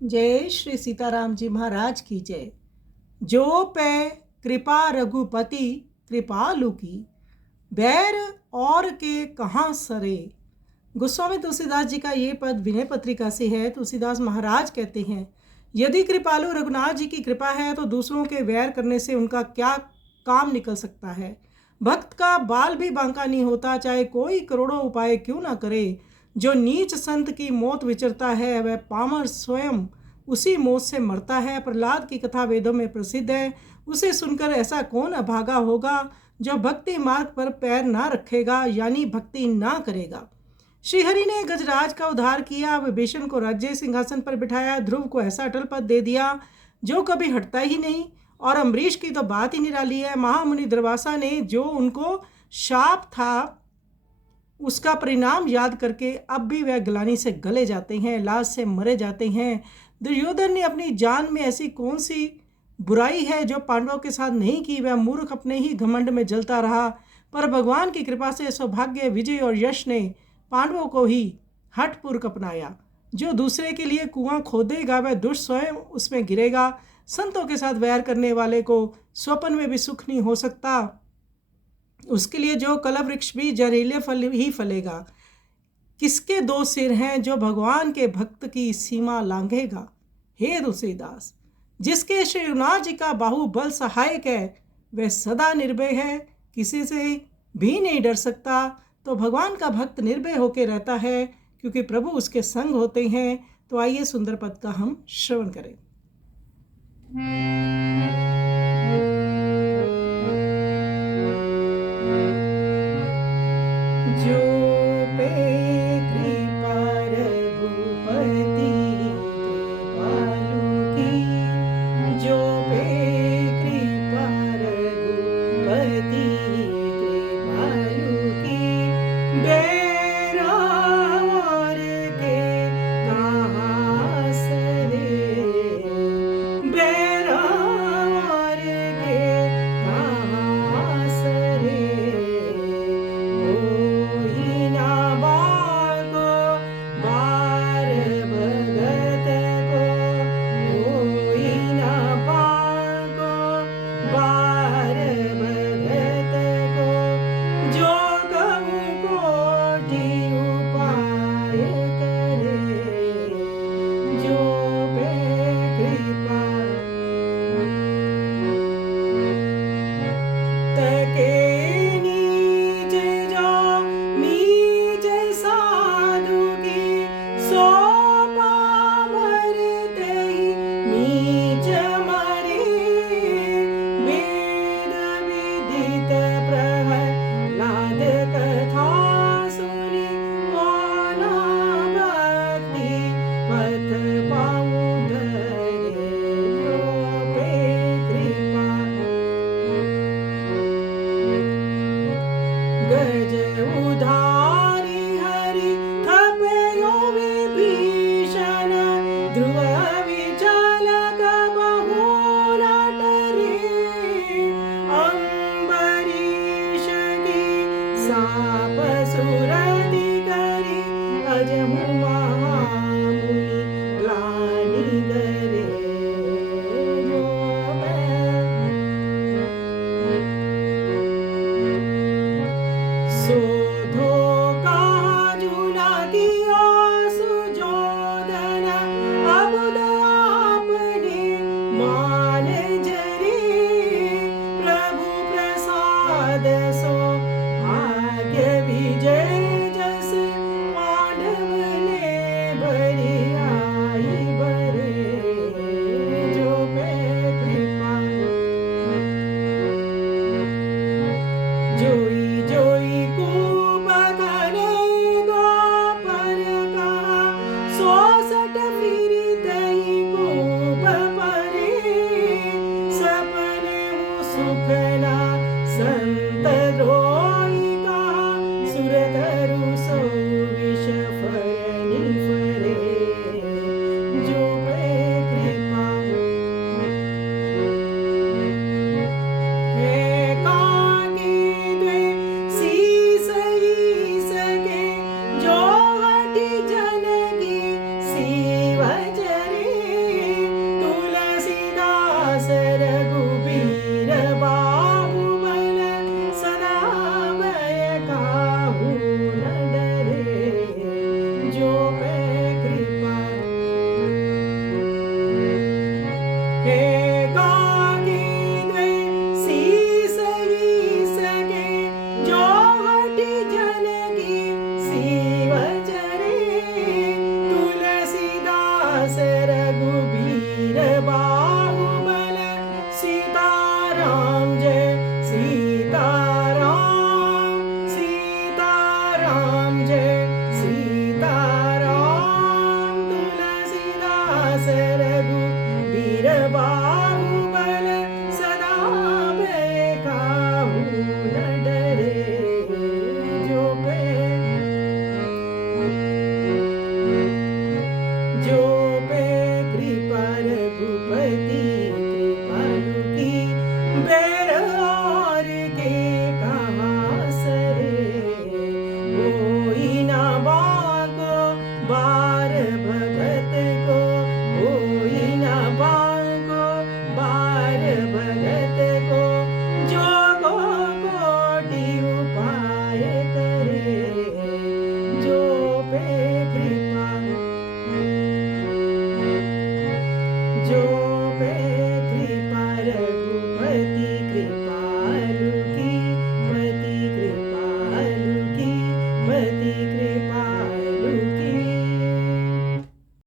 जय श्री सीताराम जी महाराज की जय। जो पे कृपा रघुपति कृपालु की, बैर और के कहाँ सरे। गोस्वामी तुलसीदास जी का ये पद विनय पत्रिका से है। तुलसीदास महाराज कहते हैं, यदि कृपालु रघुनाथ जी की कृपा है तो दूसरों के वैर करने से उनका क्या काम निकल सकता है। भक्त का बाल भी बांका नहीं होता, चाहे कोई करोड़ों उपाय क्यों ना करे। जो नीच संत की मौत विचरता है, वह पामर स्वयं उसी मौत से मरता है। प्रहलाद की कथा वेदों में प्रसिद्ध है। उसे सुनकर ऐसा कौन अभागा होगा जो भक्ति मार्ग पर पैर ना रखेगा, यानी भक्ति ना करेगा। श्रीहरि ने गजराज का उद्धार किया, विभीषण को राज्य सिंहासन पर बिठाया, ध्रुव को ऐसा अटल पद दे दिया जो कभी हटता ही नहीं। और अम्बरीश की तो बात ही निराली है। महामुनि दुर्वासा ने जो उनको शाप था, उसका परिणाम याद करके अब भी वह ग्लानि से गले जाते हैं, लाज से मरे जाते हैं। दुर्योधन ने अपनी जान में ऐसी कौन सी बुराई है जो पांडवों के साथ नहीं की। वह मूर्ख अपने ही घमंड में जलता रहा, पर भगवान की कृपा से सौभाग्य, विजय और यश ने पांडवों को ही हठपूर्वक अपनाया। जो दूसरे के लिए कुआं खोदेगा वह दुष्ट स्वयं उसमें गिरेगा। संतों के साथ वैर करने वाले को स्वप्न में भी सुख नहीं हो सकता। उसके लिए जो कलव वृक्ष भी जहरीले फल ही फलेगा। किसके दो सिर हैं जो भगवान के भक्त की सीमा लांघेगा। हे तुलसीदास, जिसके श्री रघुनाथ जी का बाहुबल सहायक है, वह सदा निर्भय है, किसी से भी नहीं डर सकता। तो भगवान का भक्त निर्भय होकर रहता है, क्योंकि प्रभु उसके संग होते हैं। तो आइए सुंदर पद का हम श्रवण करें। जो पे कृपा रघुपति कृपालु की, जो पे कृपा रघुपति कृपालु की, बैर और के कहाँ सरे। बैर और के कहाँ सरे। होई ना बाको बार भगत को, होई ना बाको बार भगत को। जो कहूँ कोटि उपाय करे, जो पे कृपा तके नीच जो नीच साधु की, सो पामर तेहि नीच मरे। वेद विदित प्रहलाद कथा सुनी, कौन भक्ति पथ पाऊँ धरे। जो पे कृपा गज उधारी हरि थपयो विभीषण, ध्रुव विचल कबहु न टरे। अम्बरीष की साप सुरति करी, अजमु महामुनि ग्लानि धरे। शोधो का जुना किया सुजोधन, अब तुलसीदास रघुबीर बाहुबल सीताराम जय सीताराम सीताराम जय सीताराम तुलसीदास रघुबीर बाहुबल